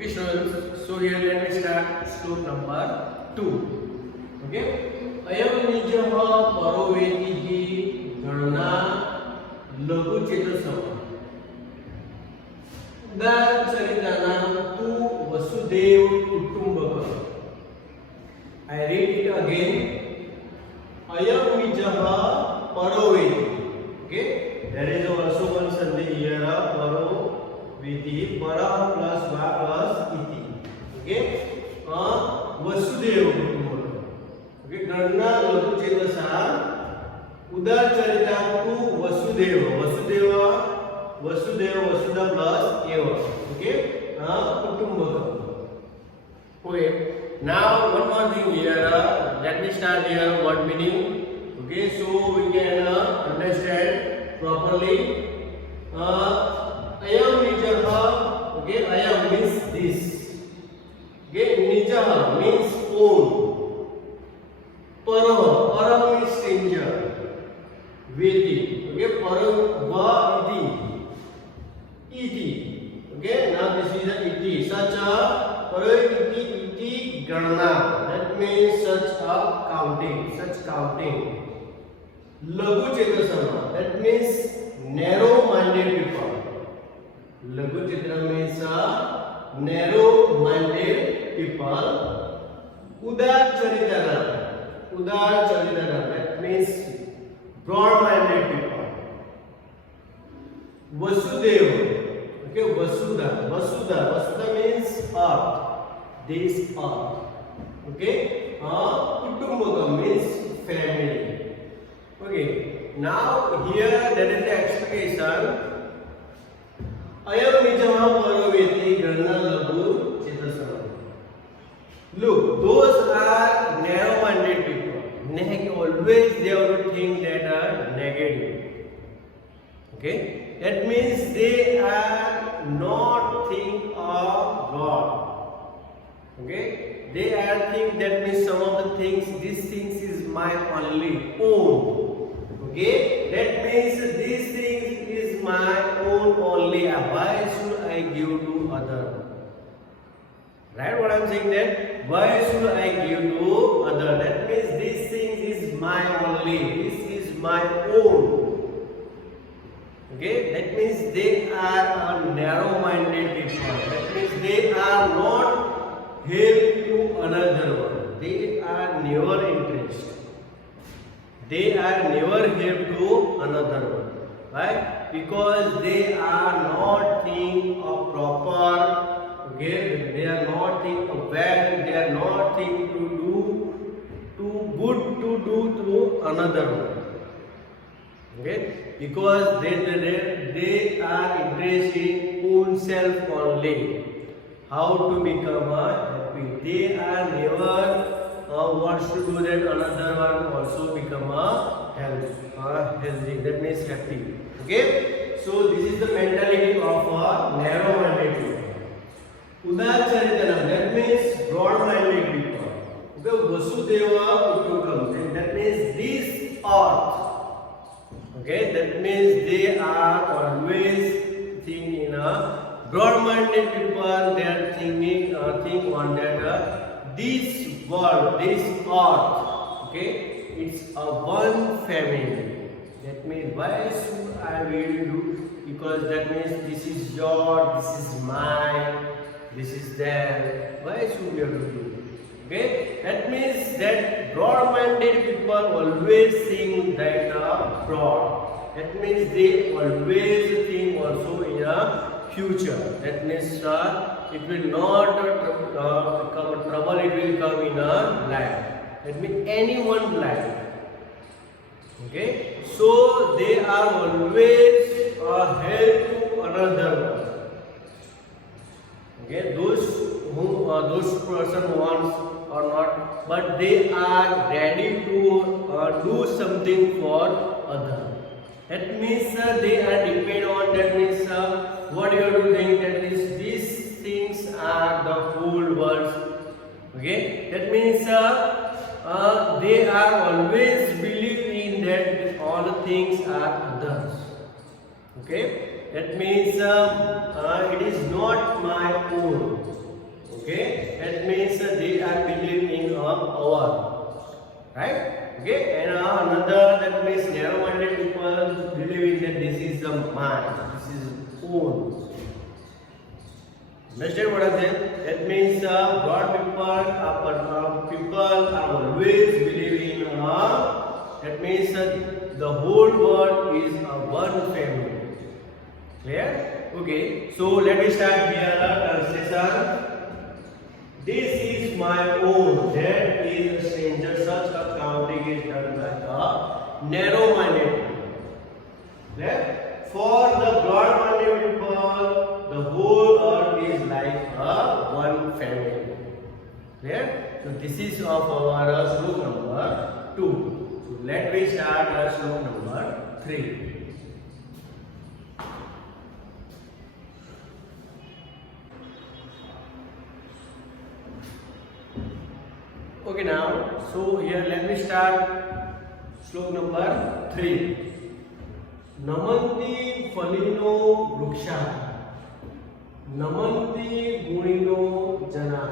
Okay, so here let me start slope number 2. Okay, ayam nijah parovetihi gana लघु चेतसम उदार चरिताना तू Vasudev कुटुंबक. I read it again. Ayam nijah paroveti. Okay, there is also one sandhi here. Paroveti, para plus va plus iti. Okay, Vasudev कुटुंबक. Okay, गणना लघु चेतसा उदार चरिता तू वसुदेव वसुधा plus एव. Okay, कुटुंबक. Okay, now one more thing here. Let me start here word meaning. Okay, so we can understand properly. Ayam nijah. Okay, ayam means this. Okay, nijah means own. Para means stranger. Veti. Okay, para va iti. Okay, now this is a iti. Such a para iti ganna. That means such counting. Laghu chetasana. That means narrow-minded people. Laghu chetasana means narrow-minded people. Udar charitana. That means broad-minded people. Vasudeva. Okay, Vasudha means earth. This earth. Okay, Kutumbakam means family. Okay, now here there is the explanation. Ayam nijah paroveti ganna laghu chetasana. Look, those are narrow-minded people. Always they will think that are negative. Okay, that means they are not think of God. Okay, they are think that means some of the things, these things is my only own. Okay, that means these things is my own only. Why should I give to other? Right, what I am saying that why should I give to other? That means these things is my only. This is my own. Okay, that means they are a narrow-minded people. That means they are not help to another one. They are never interested. They are never help to another one. Right? Because they are not think of proper. Okay, they are not think of well. They are not think to do too good to do to another one. Okay, because they are interested in own self only. How to become happy? They are never wants to do that another one also become healthy. That means happy. Okay, so this is the mentality of a narrow-minded people. Udar charitana, that means broad-minded people. Okay, Vasudeva Kutumbakam, that means this earth. Okay, that means they are always thinking in a broad-minded people. They are thinking think on that this world, this earth. Okay, it's a one family. That means why should I really do? Because that means this is yours, this is mine, this is there. Why should we have to do? Okay, that means that broad-minded people always think that broad. That means they always think also in a future. That means it will not become trouble. It will come in a life. That means anyone's life. Okay, so they are always help to another one. Okay, those person wants or not, but they are ready to do something for others. That means they are depend on. That means what you are doing. That is these things are the whole world. Okay, that means they are always believe in that all the things are others. Okay, that means it is not my own. Okay, that means they are believing in our, right? Okay, and another, that means narrow-minded people believing that this is the mind, this is own. Understand what I said? That means broad people are always believing that means the whole world is one family. Clear? Okay, so let me start here translation. This is my own, that is a stranger. Such accounting is done by the narrow-minded people. Clear? For the broad-minded people, the whole earth is like one family. Clear? So this is of our slope number 2. So let me start slope number 3. Okay, now, so here let me start slope number 3. Namanti falino vruksha, namanti gunino jana,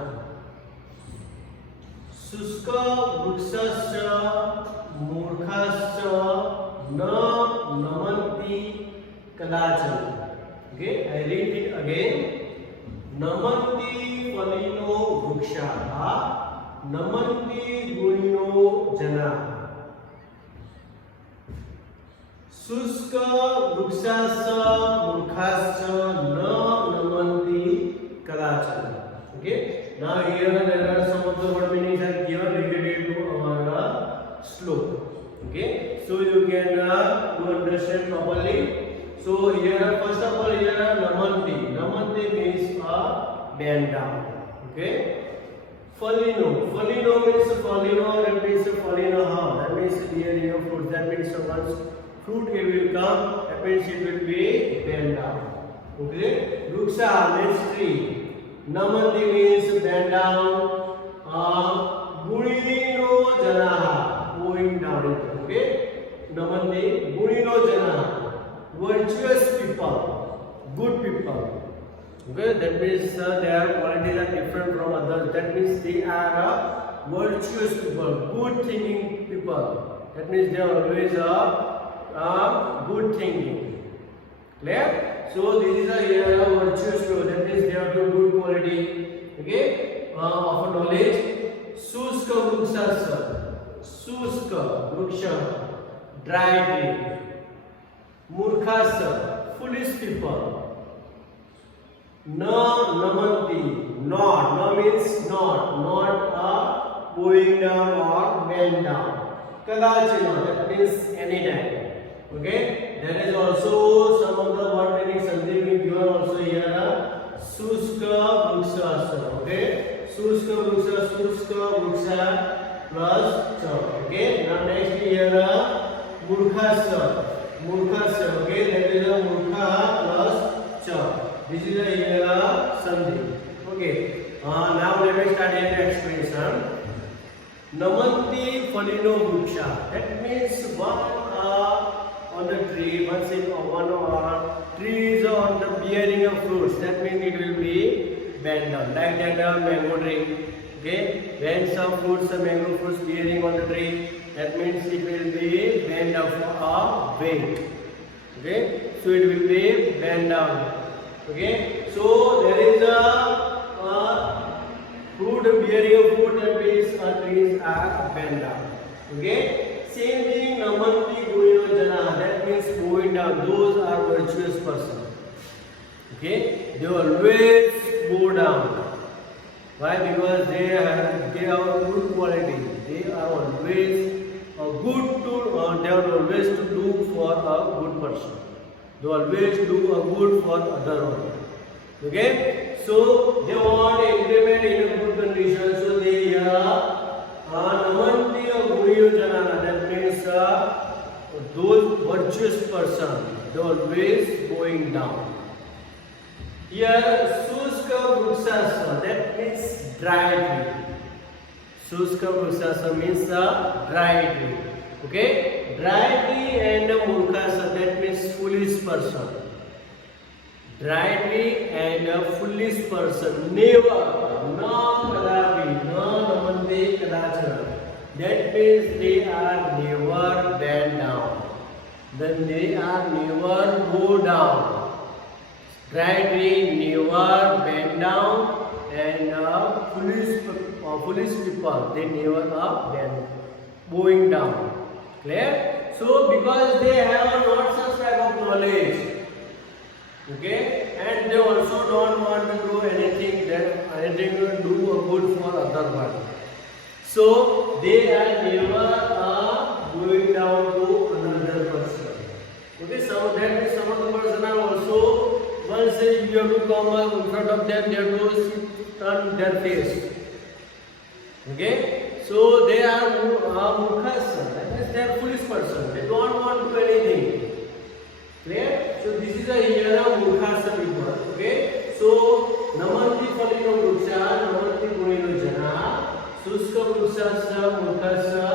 suska vrukshasya murkhasya na namanti kadachana. Okay, I read it again. Namanti falino vruksha, namanti gunino jana, शुष्क वृक्षास्य मूर्खास्य न नमन्ति कदाचन. Okay, now here there are some of the word meanings are given related to our slope. Okay, so you can understand properly. So here first of all here namanti means bend down. Okay, falino means falino, that means falino, that means bearing of fruit, that means once fruit it will come, that means it will be bent down. Okay, vruksha means tree, namanti means bend down, gunino janaha, going down. Okay, namanti gunino janaha, virtuous people, good people. Okay, that means their qualities are different from others. That means they are virtuous people, good thinking people. That means they are always good thinking. Clear? So this is a virtuous people. That means they have good quality. Okay, of knowledge. Suska vruksha, dry tree. Murkhasya, foolish people. Na namanti, not, na means not going down or bend down. Kadachana, that means anytime. Okay, there is also some of the word meaning something we given also here. Suska vruksha. Okay, suska vruksha plus cha. Okay, now next here murkhasya. Okay, that is a murkha plus cha. This is a here sandhi. Okay, now let me start here explanation. Namanti falino vruksha, that means one on the tree, once in one tree is on the bearing of fruits, that means it will be bent down, like that mango tree. Okay, when some fruits, mango fruits bearing on the tree, that means it will be bent up weight. Okay, so it will be bent down. Okay, so there is a fruit bearing of fruit, that means trees are bent down. Okay, same thing namanti gunino jana, that means going down. Those are virtuous persons. Okay, they always go down. Why? Because they have good quality. They are always good to. They are always to do for a good person. They always do a good for other one. Okay, so they want increment in a good condition. So they namanti gunino jana, that means those virtuous person, they always going down. Here suska vrukshasya, that means dry tree. Suska vrukshasya means dry tree. Okay, dry tree and murkhasya, that means foolish person. Rightly and a foolish person. Never. Na kadapi. Na namante kadachana. That means they are never bend down. Then they are never go down. Rightly never bend down. And foolish people, they never are bend bowing down. Clear? So because they have not such type of knowledge. Okay, and they also don't want to do anything to do a good for other one. So they are never going down to another person. Okay, so that means some of the person are also, once you have to come in front of them, they have to turn their face. Okay, so they are murkhas, that means they are foolish person. They don't want to do anything. Clear? So this is a here murkhasa people. Okay. So namanti falino vruksha, namanti gunino jana, suska vrukshasya murkhasya,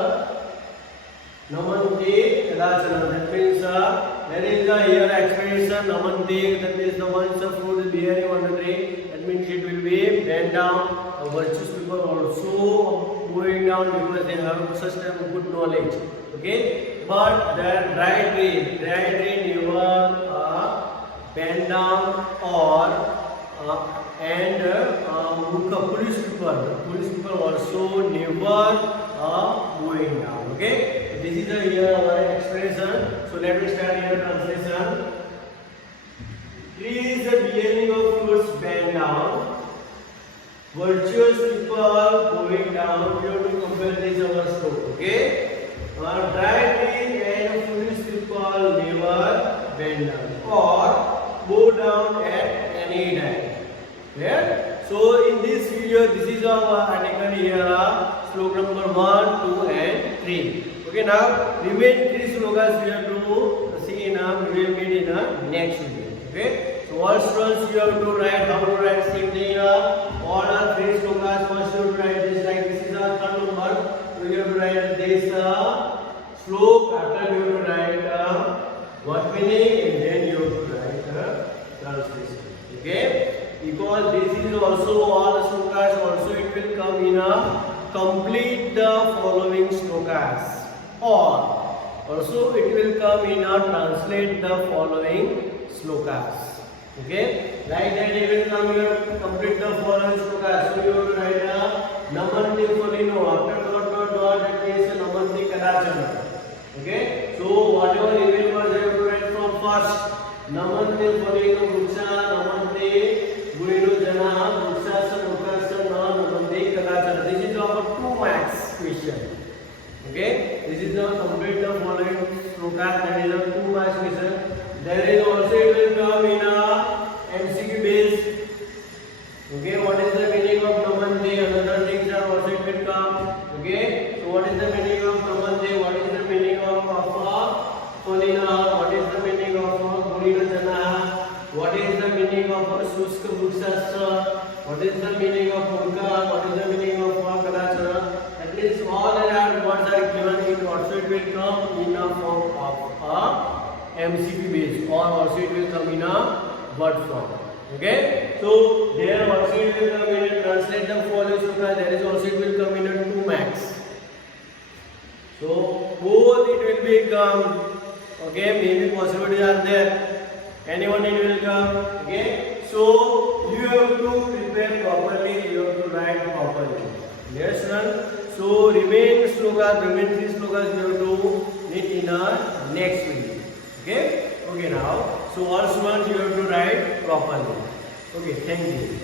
namanti kadachana. That means there is a here explanation. Namanti, that means the ones of fruit is bearing on the tree. That means it will be bent down. Virtuous people also going down because they have such type of good knowledge. Okay, but the right way never bend down or and police people also never going down. Okay, so this is the here our expression. So let me start here translation. Trees the beginning of fruits bend down. Virtuous people going down. We have to compare this our stroke. Okay. Dry tree and foolish people never bend down or go down at any time. Clear? So in this video, this is our article here, sloka number 1, 2 and 3. Okay, now remain 3 slokas we have to see in a we will meet in a next video. Okay, so all students you have to write how to write same thing here. All are 3 slokas. First you have to write this like this is our third number. So you have to write this slok, after you have to write what meaning and then you have to write translation. Okay, because this is also all the slokas also it will come in a complete the following slokas or also it will come in a translate the following slokas. Okay, like that it will come here complete the following slokas. So you have to write namanti falino after dot that means namanti kadachana. Okay, so whatever email words you have to write from first. Namanti falino vruksha, namanti gunino jana, vrukshasya murkhasya na namanti kadachana. This is our 2 marks question. Okay, this is the complete the following slokas, that is a 2 marks question. There is also it will come in a MCQ base. Okay, what is the meaning of namanti? Another things are also it will come. Okay, so what is the meaning of namanti? What is the meaning of falina? What is the meaning of gunina jana? What is the meaning of suska vrukshasya? What is the meaning of murkha? What is the meaning of kadachana? That means all the words are given in also it will come in a form of MCQ base or also it will come in a word form. Okay, so there also it will come in a translate the following sloka. There is also it will come in a 2 marks. So both it will become. Okay, maybe possibilities are there. Anyone it will come. Okay, so you have to prepare properly. You have to write properly. Yes, run. So remain 3 slokas you have to meet in our next video. Okay, okay now. So all students you have to write properly. Okay, thank you.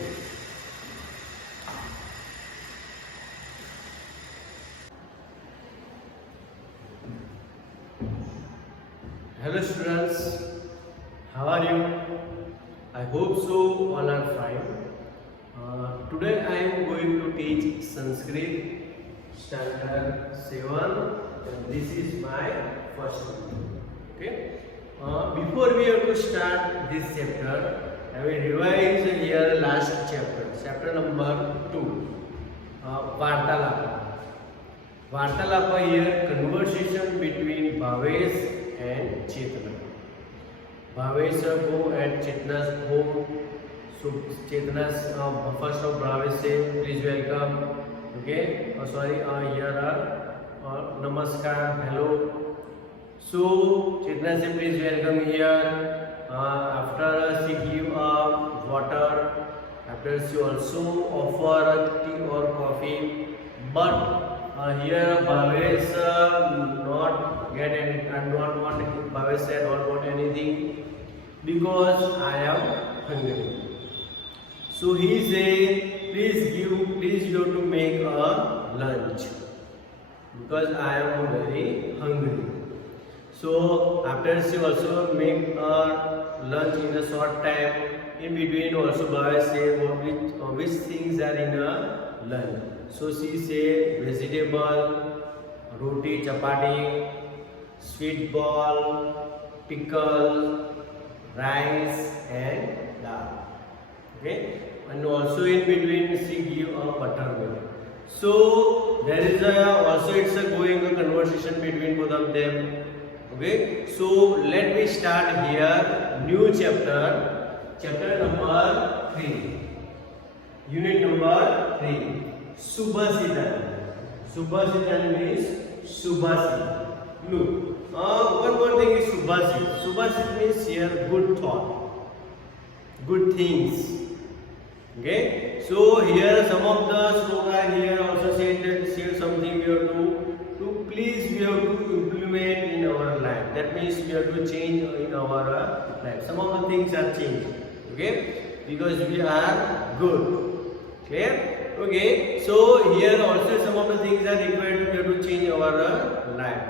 Hello students, how are you? I hope so all are fine. Today I am going to teach Sanskrit standard 7 and this is my first video. Okay. Before we have to start this chapter, I will revise here last chapter number 2. Vartalapa. Vartalapa here conversation between Bhavesh and Chetana. Bhavesh go at Chetna's home. So Chetna's first of Bhavesh say please welcome. Okay. Sorry. Here are namaskar. Hello. So Chetna say please welcome here. After she give water. After she also offer tea or coffee. But here Bhavesh not get any. I don't want. Bhavesh said don't want anything because I am hungry. So he say, please you have to make a lunch because I am very hungry. So after she also make a lunch in a short time. In between also Bhavesh say which things are in a lunch. So she say vegetable, roti, chapati, sweet ball, pickle, rice and dal. Okay, and also in between she give a buttermilk. So there is also it's going a conversation between both of them. Okay, so let me start here new chapter number 3, unit number 3, Subhasitan means Subhasit. Look, one more thing is Subhasit means here good thought, good things. Okay, so here some of the sloka here also say something we have to please we have to implement in our life. That means we have to change in our life. Some of the things are changed. Okay, because we are good. Clear? Okay, so here also some of the things are required. We have to change our life.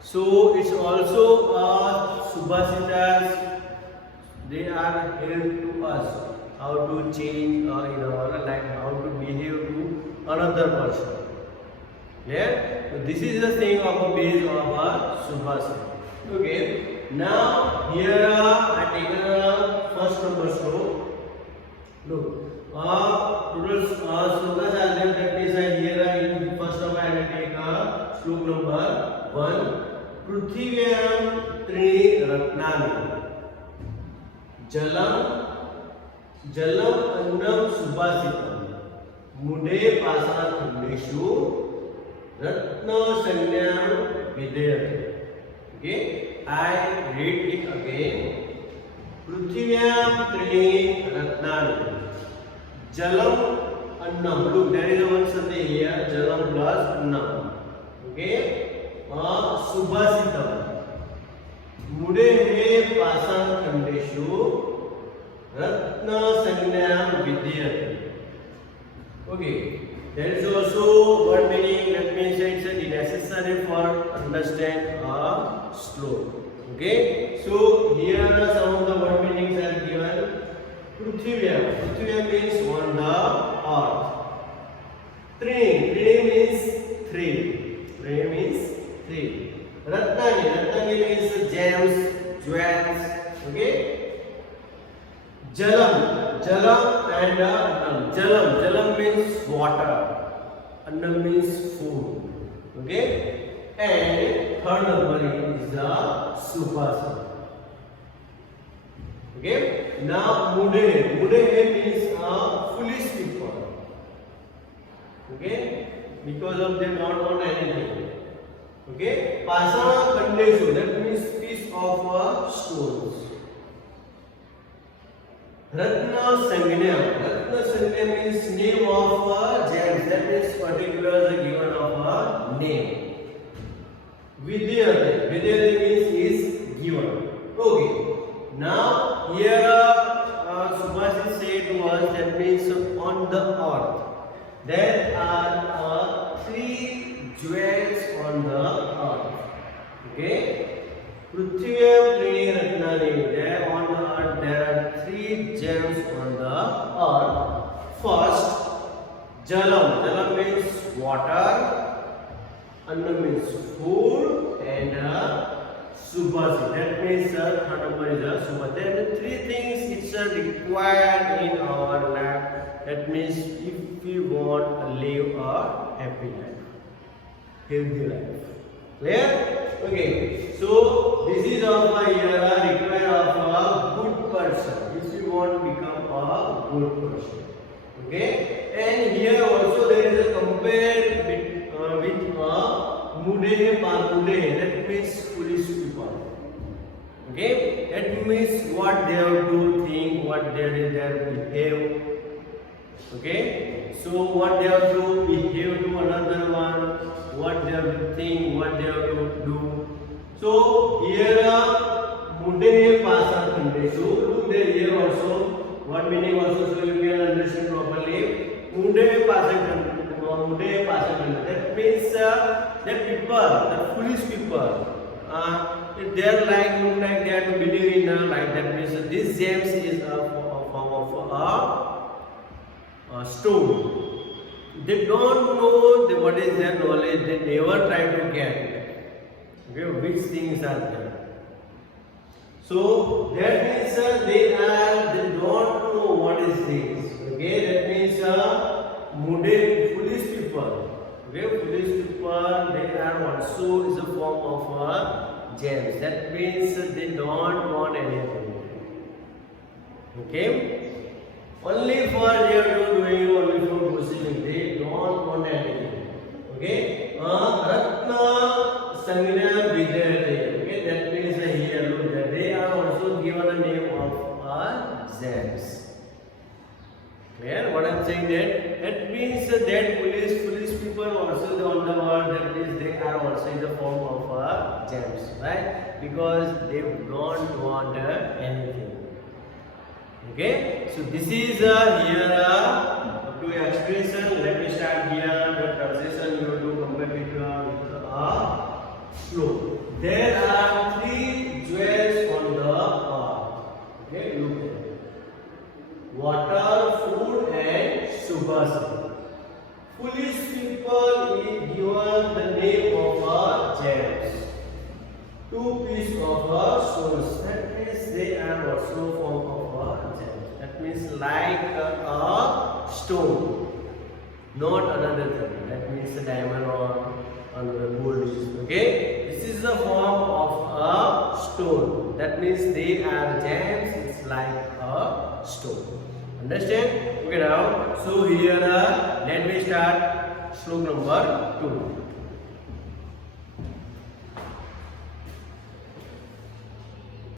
So it's also Subhasitas. They are help to us how to change in our life, how to behave to another person. Clear? So this is the saying of a base of a Subhasita. Okay. Now here I taken a first number sloka. Look, total slokas are there. That means here in first of I will take a sloka number 1. Prithvivyam Trini Ratnani. Jalam annam subhasitam mude pasana khundeshu ratna sanyam vidayate. Okay, I read it again. Prithvivyam trini ratnani. Jalam annam. Look, there is one sandhi here. Jalam plus annam. Okay, subhasitam mude he pasana khundeshu Ratna Sanyam Vidyate. Okay, there is also word meaning. That means it's necessary for understand a sloka. Okay, so here are some of the word meanings are given. Prithvivyam means on the earth. Trini means three. Ratnani means gems, jewels. Okay. Jalam and annam. Jalam means water. Annam means food. Okay. And third number is the Subhasita. Okay. Now mude means foolish people. Okay. Because of they don't want anything. Okay. Pasana kandeshu. That means piece of stones. Ratna Sanganya means name of gems. That means particular given of a name. Vidyate means is given. Okay. Now here Subhasit said to us that means on the earth there are 3 jewels on the earth. Okay. Prithvivyam Trini Ratnani. There on the earth there are 3 gems on the earth. First, Jalam means water, Annam means food, and Subhasita. That means third number is Subhasita. There are 3 things which are required in our life. That means if we want to live a happy life, healthy life. Clear? Okay. So this is of a here require of a good person. If you want to become a good person, okay. And here also there is a compare with a mude. That means foolish people. Okay, that means what they have to think, what they behave. Okay, so what they have to behave to another one, what they have to think, what they have to do. So here mude pasa khande. So look there here also. What meaning also, so you can understand properly. Mude pasa khande. That means the people, the foolish people. They are like look like they are to believe in like that means this James is a form of a stone. They don't know what is their knowledge. They never try to get which things are there. So that means they don't know what is this. Okay, that means foolish people. Okay, foolish people, they are also is a form of James. That means they don't want anything. Okay, only for they are doing only for worshiping. They don't want anything. Okay, Ratna Sangnya Vidyate. Okay, that means here look that they are also given a name of James. Clear what I am saying? That means that foolish people also on the world. That means they are also in the form of James, right? Because they don't want anything. Okay, so this is here to expression. Let me start here. The transition you have to compare with slope. There are 3 jewels on the earth. Okay, look there. Water, food, and subhas. Foolish people is given the name of James. 2 pieces of stones. That means they are also form of James. That means like a stone, not another thing. That means a diamond or another gold. Okay, this is the form of a stone. That means they are James. It's like a stone. Understand? Okay, now so here let me start slok number 2.